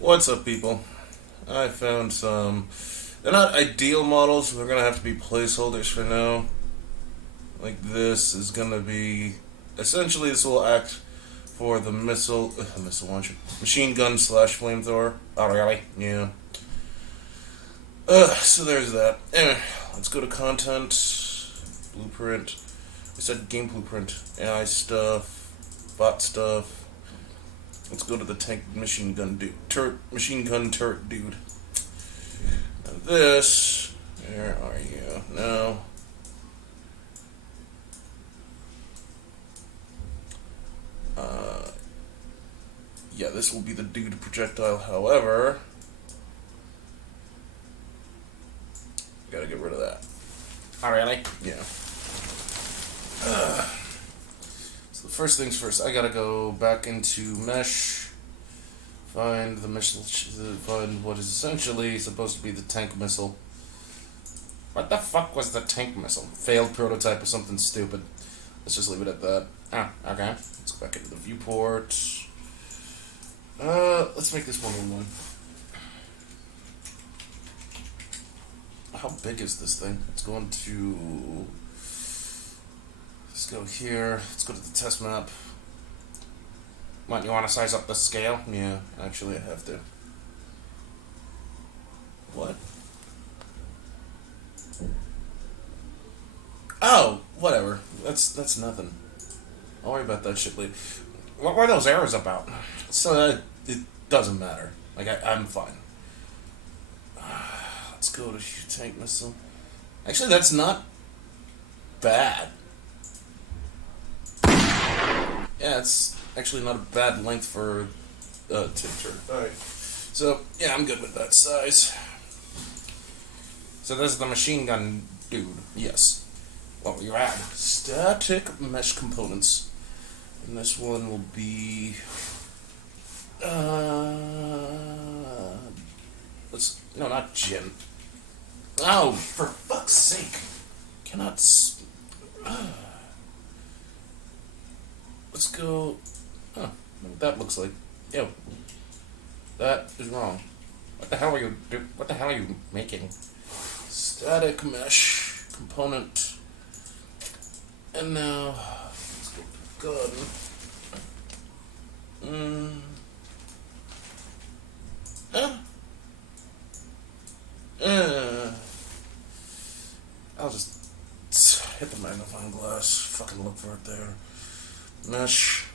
What's up, people? I found some. They're not ideal models. They're gonna have to be placeholders for now. Like this is gonna be. Essentially, this will act for the missile launcher, machine gun slash flamethrower. Oh, really? Yeah. So there's that. Anyway, let's go to content, blueprint. I said game blueprint, AI stuff, bot stuff. Let's go to the tank machine gun dude, machine gun turret dude. Now this, where are you? No. Uh, yeah, this will be the dude projectile. However, gotta get rid of that. Oh, really? Yeah. So the first things first, I gotta go back into mesh, find the missile, find what is essentially supposed to be the tank missile. What the fuck was the tank missile? Failed prototype or something stupid. Let's just leave it at that. Oh, okay. Let's go back into the viewport. Let's make this 111. How big is this thing? It's going to. Let's go here. Let's go to the test map. What, you want to size up the scale? Yeah, actually, I have to. What? Oh, whatever. That's nothing. I'll worry about that shit later. What were those errors about? So it doesn't matter. Like I'm fine. Let's go to tank missile. Actually, that's not bad. Yeah, it's actually not a bad length for tinter. Alright. So, yeah, I'm good with that size. So this is the machine gun dude. Yes. What will you add? Static mesh components. And this one will be. Let's. No, not gin. Oh, for fuck's sake. Cannot. Let's go. Huh. What that looks like. Yo. That is wrong. What the hell are you What the hell are you making? Static mesh component. And now. Let's go to gun. Huh? I'll just hit the magnifying glass. Fucking look for it there. Mesh.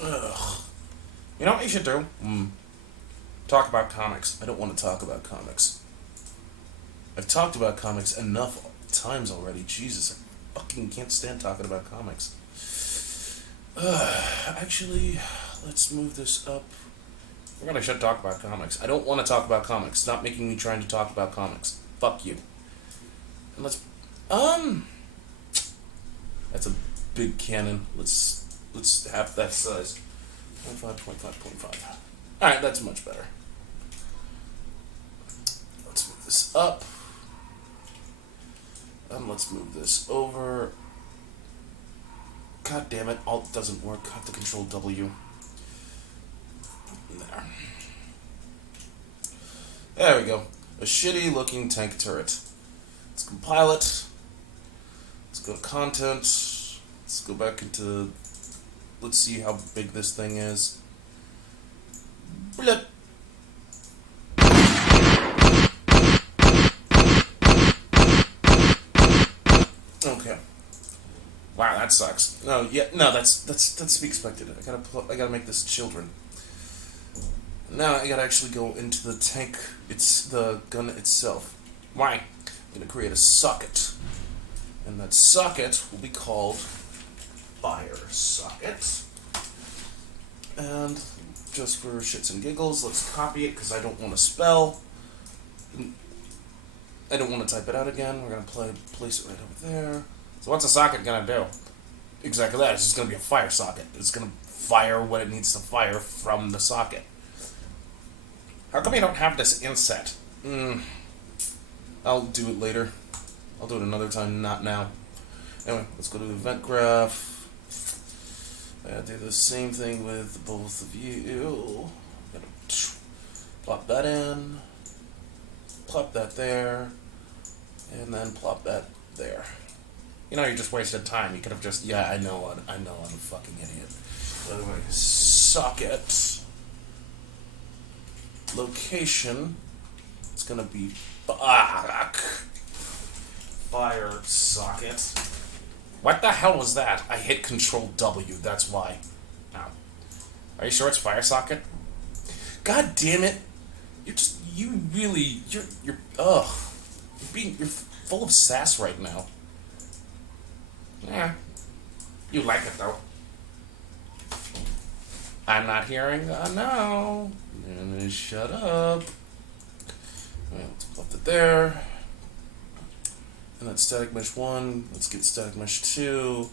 Ugh. You know what you should do? Talk about comics. I don't want to talk about comics. I've talked about comics enough times already. Jesus, I fucking can't stand talking about comics. Actually, let's move this up. We really should talk about comics. I don't want to talk about comics. Stop making me trying to talk about comics. Fuck you. And let's that's a big cannon. Let's have that size. 0.5. Alright, that's much better. Let's move this up. And let's move this over. God damn it, Alt doesn't work. I have to control W. There. There we go. A shitty looking tank turret. Let's compile it. Let's go to content. Let's go back into. Let's see how big this thing is. Blip. Okay. Wow, that sucks. No, that's to be expected. I gotta make this children. Now I gotta actually go into the tank. It's the gun itself. Why? I'm gonna create a socket, and that socket will be called fire socket. And just for shits and giggles, let's copy it because I don't want to spell. I don't want to type it out again. We're gonna place it right over there. So what's a socket gonna do? Exactly that. It's just gonna be a fire socket. It's gonna fire what it needs to fire from the socket. How come you don't have this inset? I'll do it later. I'll do it another time, not now. Anyway, let's go to the event graph. I do the same thing with both of you. Gotta plop that in, plop that there, and then plop that there. You know, you just wasted time. You could have just. Yeah, I know, I'm a fucking idiot. By the way, socket, location, it's gonna be fire socket. What the hell was that? I hit Control W. That's why. Ow. Are you sure it's fire socket? God damn it! You're you're full of sass right now. Yeah. You like it though. I'm not hearing a no. Shut up. Alright, let's plop it there. And that's static mesh 1. Let's get static mesh 2.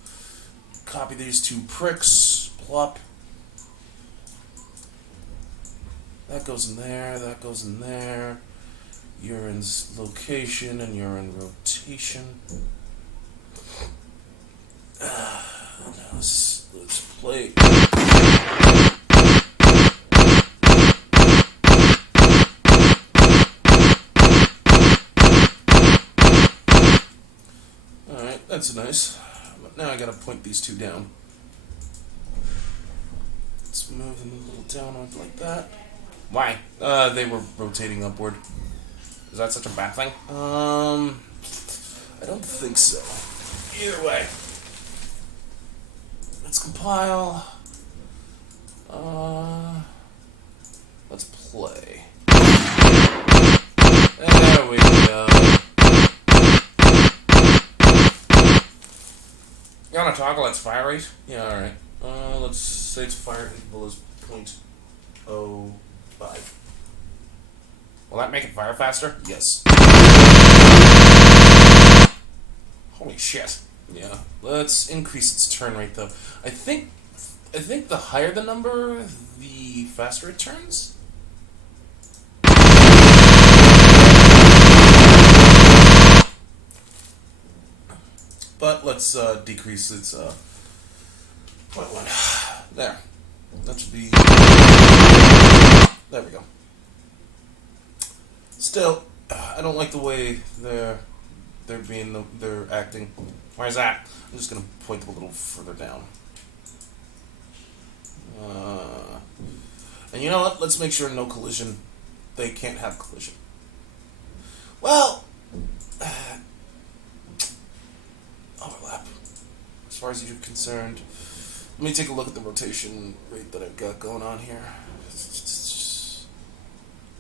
Copy these two pricks. Plop. That goes in there. That goes in there. You're in location and you're in rotation. Now let's play. Alright, that's nice. But now I gotta point these two down. Let's move them a little down like that. Why? They were rotating upward. Is that such a bad thing? I don't think so. Either way. Let's compile. Let's play. There we go. You want to toggle its fire rate? Yeah, alright. Let's say its fire interval is 0.05. Will that make it fire faster? Yes. Holy shit. Yeah. Let's increase its turn rate though. I think the higher the number, the faster it turns. But let's decrease its 0.1. There. That should be. There we go. Still, I don't like the way they're acting. Why is that? I'm just gonna point them a little further down. And you know what? Let's make sure no collision. They can't have collision. Well, overlap. As far as you're concerned, let me take a look at the rotation rate that I've got going on here.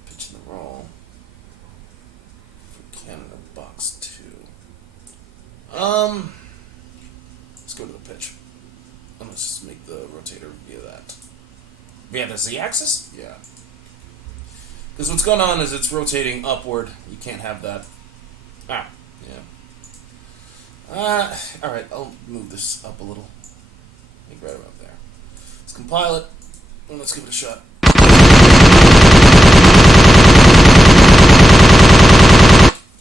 Pitch and the roll for Canada box 2. Let's go to the pitch. And let's just make the rotator via that. Via the z-axis? Yeah. Because what's going on is it's rotating upward. You can't have that. Ah. Yeah. Alright, I'll move this up a little. Like right about there. Let's compile it, and let's give it a shot.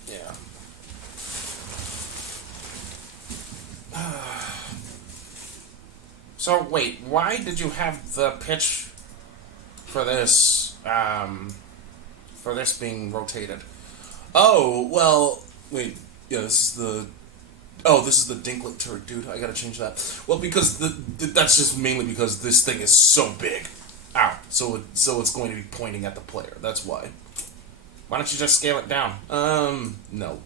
Yeah. So, wait, why did you have the pitch for this being rotated? Oh, well, wait. Yeah, this is the Dinklet turret, dude. I gotta change that. Well, because that's just mainly because this thing is so big. Ow. So it's going to be pointing at the player. That's why. Why don't you just scale it down? No.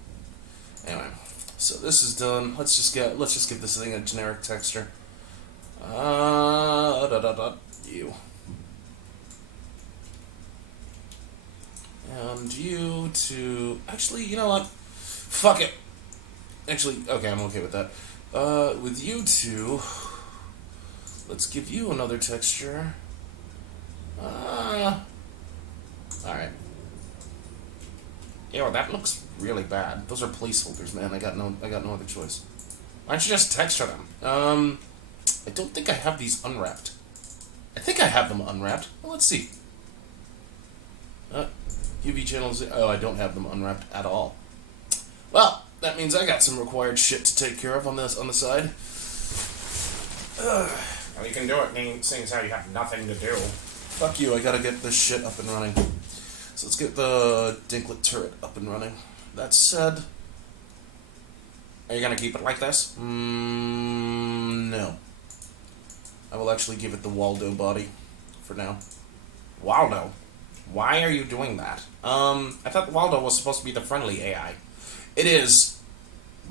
Anyway, so this is done. Let's just give this thing a generic texture. You. And you to... Actually, you know what? Fuck it. Actually, okay, I'm okay with that. With you two, let's give you another texture. Alright. Ew, that looks really bad. Those are placeholders, man. I got no other choice. Why don't you just texture them? I don't think I have these unwrapped. I think I have them unwrapped. Well, let's see. UV channels. Oh, I don't have them unwrapped at all. Well, that means I got some required shit to take care of on the side. Well, you can do it, seeing as how you have nothing to do. Fuck you, I gotta get this shit up and running. So let's get the Dinklet turret up and running. That said... Are you gonna keep it like this? No. I will actually give it the Waldo body for now. Waldo? Why are you doing that? I thought Waldo was supposed to be the friendly AI. It is,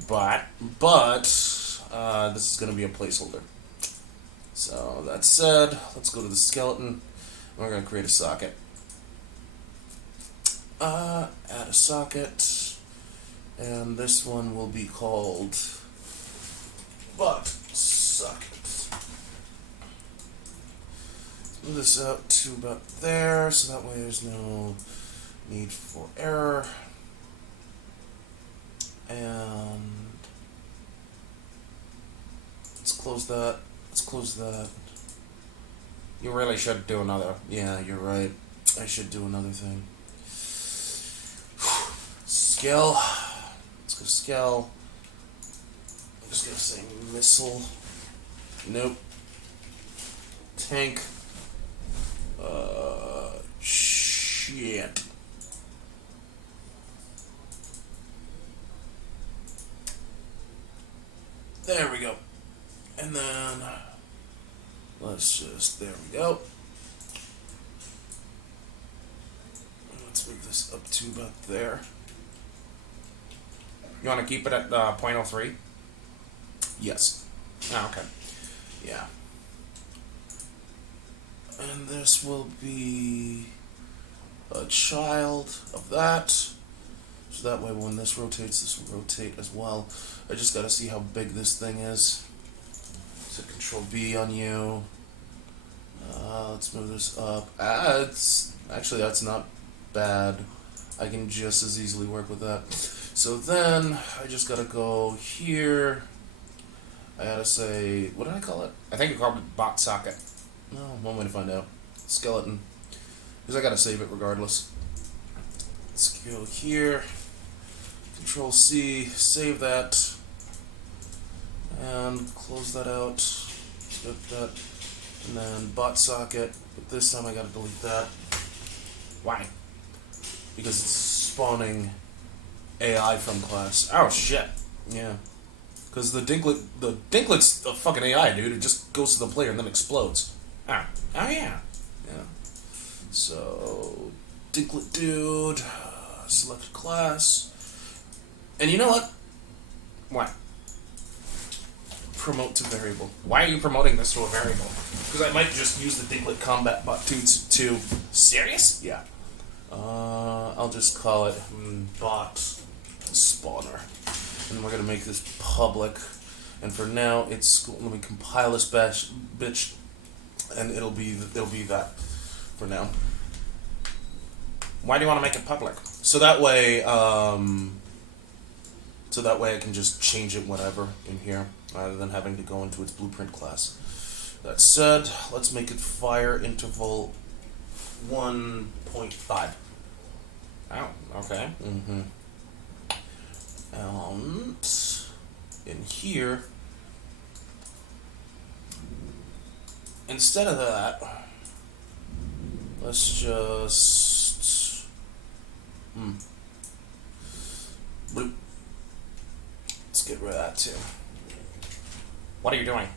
But... this is gonna be a placeholder. So, that said, let's go to the skeleton. We're gonna create a socket. Add a socket. And this one will be called butt socket. Move this out to about there, so that way there's no need for error. And let's close that. Let's close that. You really should do another. Yeah, you're right. I should do another thing. Scale. Let's go scale. I'm just gonna say missile. Nope. Tank. Shit. There we go. And then let's just, there we go. Let's move this up to about there. You want to keep it at 0.03? Yes. Oh, okay. Yeah. And this will be a child of that. So that way when this rotates, this will rotate as well. I just gotta see how big this thing is. So Control B on you. Let's move this up. Actually, that's not bad. I can just as easily work with that. So then, I just gotta go here. I gotta say, what did I call it? I think you called it bot socket. No, one way to find out. Skeleton. Because I gotta save it regardless. Let's go here. Control C, save that. And close that out. Get that. And then bot socket. But this time I gotta delete that. Why? Because it's spawning AI from class. Oh, shit. Yeah. Because the Dinklet's a fucking AI, dude. It just goes to the player and then explodes. Oh, yeah. Yeah. So, Dinklet dude, select class. And you know what? What? Promote to variable. Why are you promoting this to a variable? Because I might just use the Dinklet combat bot to Serious? yeah. I'll just call it bot spawner. And we're gonna make this public. And for now, it's let me compile this bitch, and it'll be that for now. Why do you want to make it public? So that way, I can just change it whatever in here, rather than having to go into its blueprint class. That said, let's make it fire interval 1.5. Oh, okay. Mm-hmm. And in here, instead of that, let's just bloop. Let's get rid of that too. What are you doing?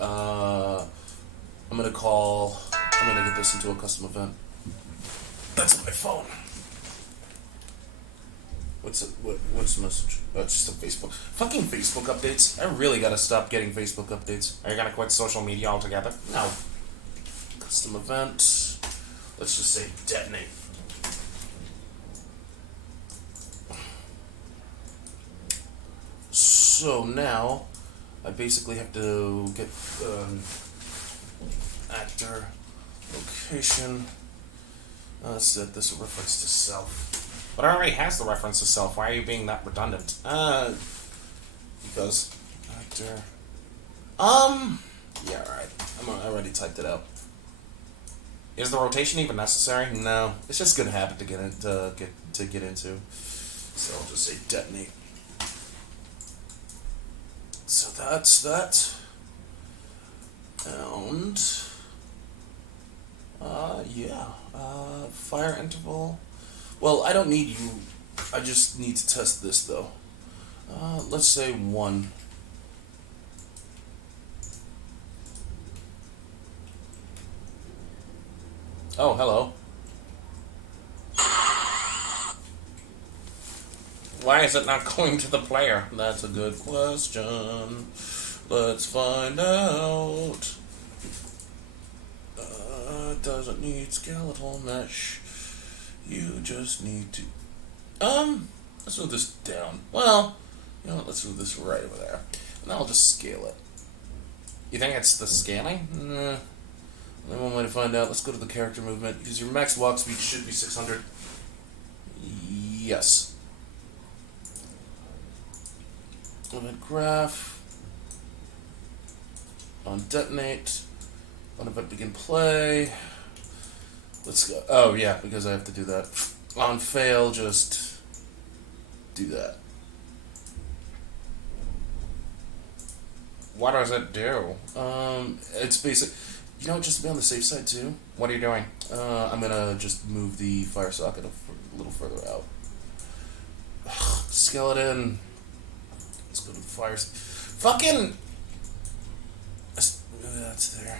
I'm gonna get this into a custom event. That's on my phone. What's the message? Oh, it's just a Facebook. Fucking Facebook updates. I really gotta stop getting Facebook updates. Are you gonna quit social media altogether? No. Custom event. Let's just say detonate. So now, I basically have to get actor, location. Set this a reference to self. But it already has the reference to self. Why are you being that redundant? Because actor. Yeah, alright. I already typed it out. Is the rotation even necessary? No, it's just good habit to get into. So I'll just say detonate. So that's that. fire interval. Well, I don't need you. I just need to test this though. Let's say 1. Oh, hello. Why is it not going to the player? That's a good question. Let's find out. It doesn't need skeletal mesh. You just need to... let's move this down. Well, you know what, let's move this right over there. And I'll just scale it. You think it's the scaling? Nah. Only one way to find out. Let's go to the character movement, because your max walk speed should be 600. Yes. Event graph. On detonate. On event begin play. Let's go. Oh, yeah, because I have to do that. On fail, just do that. What does it do? It's basic. You know, just to be on the safe side too. What are you doing? I'm gonna just move the fire socket a little further out. Skeleton. Let's go to the fires. Fucking. That's there.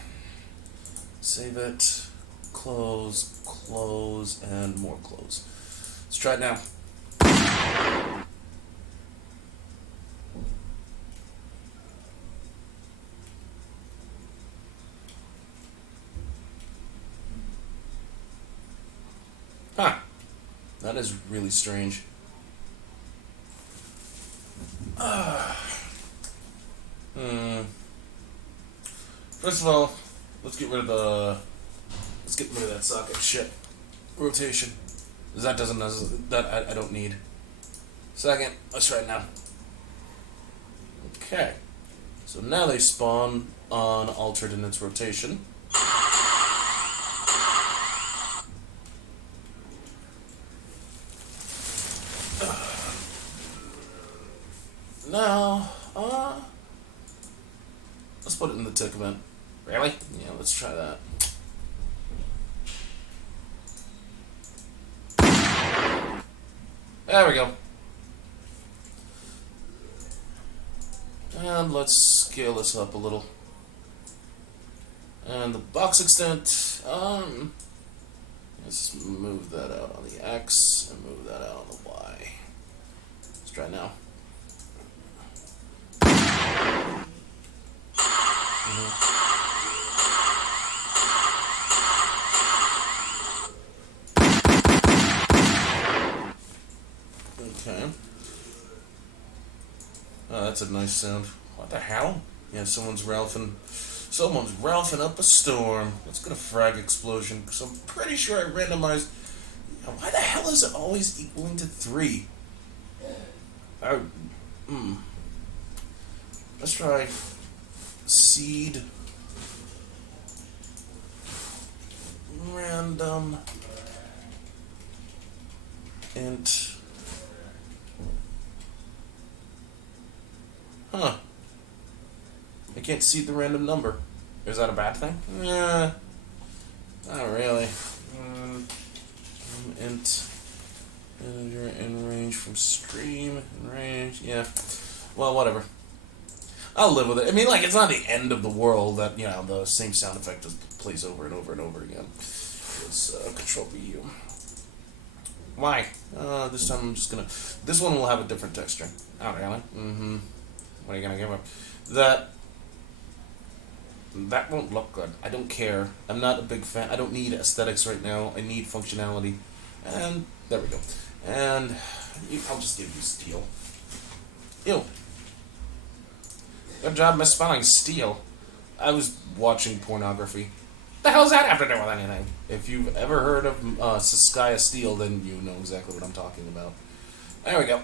Save it. Close. Close. And more close. Let's try it now. Huh. That is really strange. First of all, let's get rid of that socket. Shit. Rotation. That doesn't I don't need. Second, let's try it now. Okay. So now they spawn on altered in its rotation. Now, let's put it in the tick event. Really? Yeah, let's try that. There we go. And let's scale this up a little. And the box extent, let's move that out on the X and move that out on the Y. Let's try it now. Okay. Oh, that's a nice sound. What the hell? Yeah, someone's Ralphing up a storm. Let's get a frag explosion, because I'm pretty sure I randomized... Why the hell is it always equaling to 3? Oh, Let's try seed random int. Huh. I can't see the random number. Is that a bad thing? Nah, not really. Int integer in range from stream in range. Yeah. Well, whatever. I'll live with it. I mean, like, it's not the end of the world that, you know, the same sound effect just plays over and over and over again. Let's control BU. Why? This time I'm just gonna... This one will have a different texture. Oh, really? Mm-hmm. What are you gonna give it? That won't look good. I don't care. I'm not a big fan. I don't need aesthetics right now. I need functionality. And there we go. And I'll just give you steel. Ew. Good job misspelling steel. I was watching pornography. What the hell does that have to do with anything? If you've ever heard of Saskaya Steel, then you know exactly what I'm talking about. There we go.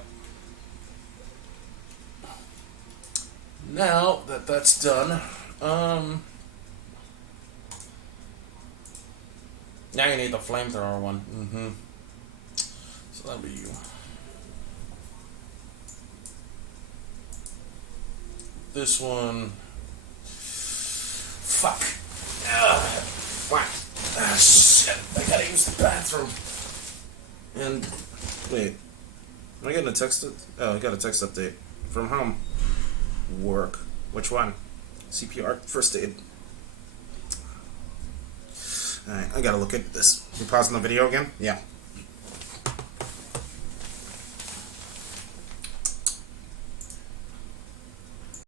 Now that that's done, Now you need the flamethrower one. mm-hmm. So that'll be you. This one. Fuck. What? Ah, shit. I gotta use the bathroom. bathroom. And wait, am I getting a text? Oh, I got a text update from home. Work. Which one? CPR, first aid. Alright, I gotta look at this. You pausing the video again? Yeah.